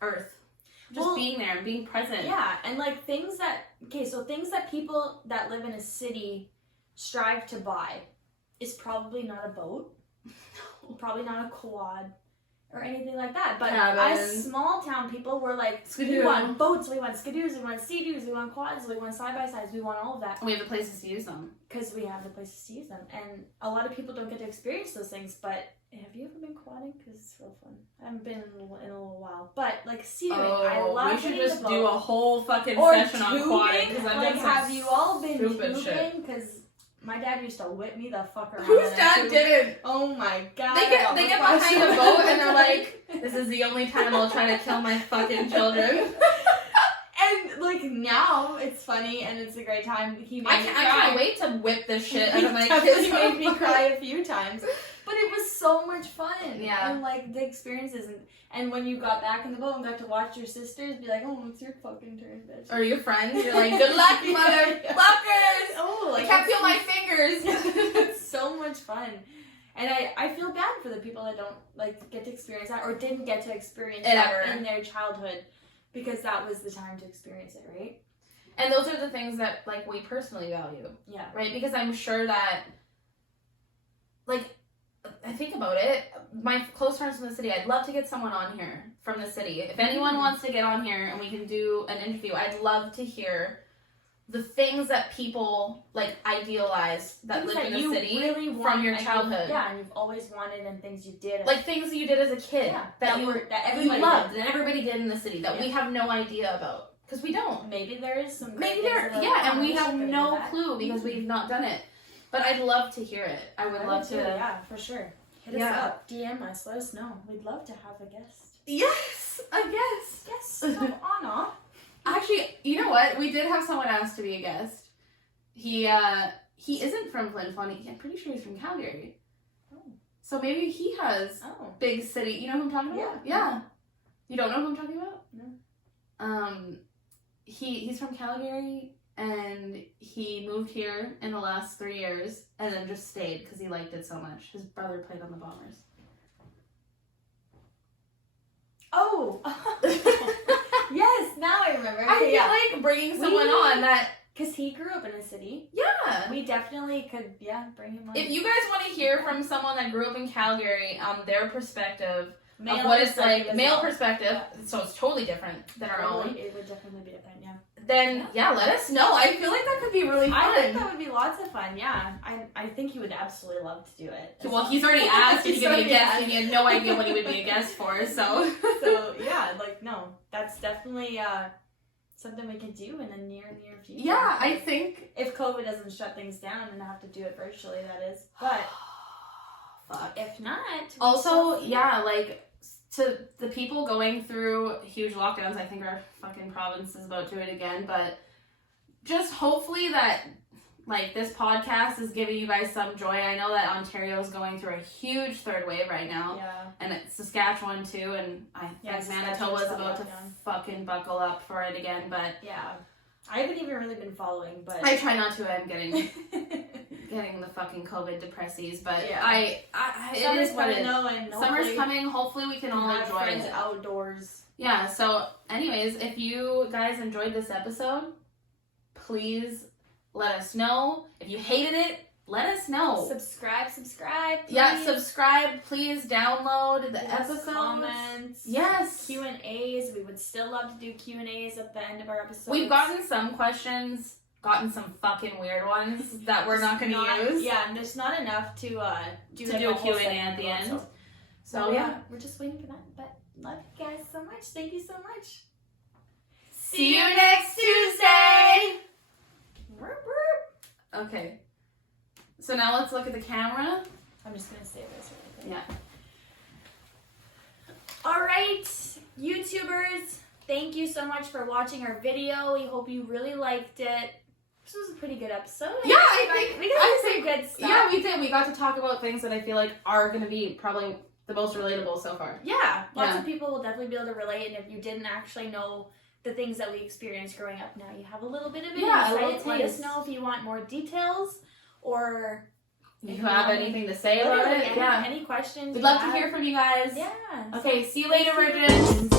Earth. Just being there and being present. Yeah, and like things that people that live in a city strive to buy is probably not a boat, probably not a quad, or anything like that. But Cabins. us small town people were like, Skidoo. we want boats, we want skidoos, we want sea-doos, we want quads, we want side-by-sides, we want all of that. We have the places to use them. Because we have the places to use them. And a lot of people don't get to experience those things, but have you ever been quadding? Because it's real fun. I haven't been in a little while. But, like, sea-dooing, I love we should getting just the do boat. a whole fucking Or session on quadding. tubing. Because I've Like, been have you all been stupid shit. tubing? Because my dad used to whip me the fuck around. Whose in a dad tube. didn't? Oh my god. They get behind a boat and they're like, this is the only time I'll try to kill my fucking children. And like now it's funny and it's a great time. He made me cry. I can't wait to whip this shit out He of my definitely kids. made me cry a few times. But it was so much fun. Yeah. And like the experiences and when you got back in the boat and got to watch your sisters be like, oh, it's your fucking turn, bitch. Or your friends, you're like, good luck, motherfuckers! Oh, I like can't feel my fingers. it's so much fun. And I feel bad for the people that don't like get to experience that or didn't get to experience that ever in their childhood because that was the time to experience it, right? And those are the things that like we personally value. Yeah. Right? Because I'm sure that like I think about it, my close friends from the city, I'd love to get someone on here from the city. If anyone wants to get on here and we can do an interview, I'd love to hear the things that people like idealize that Things live that in the you city really from want your and childhood. and you've always wanted and things you did. Like things that you did as a kid that you everybody loved and everybody did in the city that we have no idea about because we don't. Maybe there is some. Maybe great there, things yeah, and we wish I have could do no that. clue because we've not done it. But I'd love to hear it. I would love to. Yeah, for sure. Hit us Yeah. up, DM us, let us know. We'd love to have a guest. Yes, a guest. Yes, of honor. Actually, you know what? We did have someone asked to be a guest. He isn't from Flin Flon. I'm pretty sure he's from Calgary. Oh. So maybe he has big city. You know who I'm talking about? Yeah. You don't know who I'm talking about? No. He's from Calgary and he moved here in the last 3 years and then just stayed because he liked it so much. His brother played on the Bombers. Oh. Yes, now I remember. I feel like bringing someone on that. Because he grew up in a city. Yeah. We definitely could, bring him on. If you guys want to hear from someone that grew up in Calgary on their perspective male of what it's like, as male well. perspective, so it's totally different than our own, It would definitely be different, yeah. then let us know. I feel like that could be really fun. I think that would be lots of fun, yeah. I think he would absolutely love to do it. Well, he's already asked if he could be a guest, and he had no idea what he would be a guest for, so. So, yeah, no, that's definitely something we can do in the near future. Yeah, I think. If COVID doesn't shut things down and have to do it virtually, that is. But fuck. If not. Also, like, to the people going through huge lockdowns, I think our fucking province is about to do it again, but just hopefully that, like, this podcast is giving you guys some joy. I know that Ontario is going through a huge third wave right now. Yeah. And it's Saskatchewan too, and I think Manitoba's about to fucking buckle up for it again, but... Yeah. I haven't even really been following, but... I try not to. I'm getting the fucking COVID depressies, but yeah. it is what it is. And Summer's coming. Hopefully we can all enjoy it. Outdoors. Yeah, so anyways, if you guys enjoyed this episode, please let us know. If you hated it, let us know. Subscribe, please. Yeah, subscribe. Please download the episodes. Comments. Yes. Q&As. We would still love to do Q&As at the end of our episodes. We've gotten some questions, gotten some fucking weird ones that we're not going to use. Yeah, and there's not enough to do a Q&A at the end. So yeah, we're just waiting for that. But love you guys so much. Thank you so much. See you next Tuesday. Okay. So now let's look at the camera. I'm just going to say this really quick. Yeah. Alright, YouTubers, thank you so much for watching our video. We hope you really liked it. This was a pretty good episode. Yeah, I think we got some good stuff. Yeah, we did. We got to talk about things that I feel like are going to be probably the most relatable so far. Yeah, lots of people will definitely be able to relate, and if you didn't actually know the things that we experienced growing up, now you have a little bit of an insight. Let us know if you want more details, or if you have anything to say about it. Any questions. We'd love to hear from you guys. Yeah. Okay, see you later, Virgins.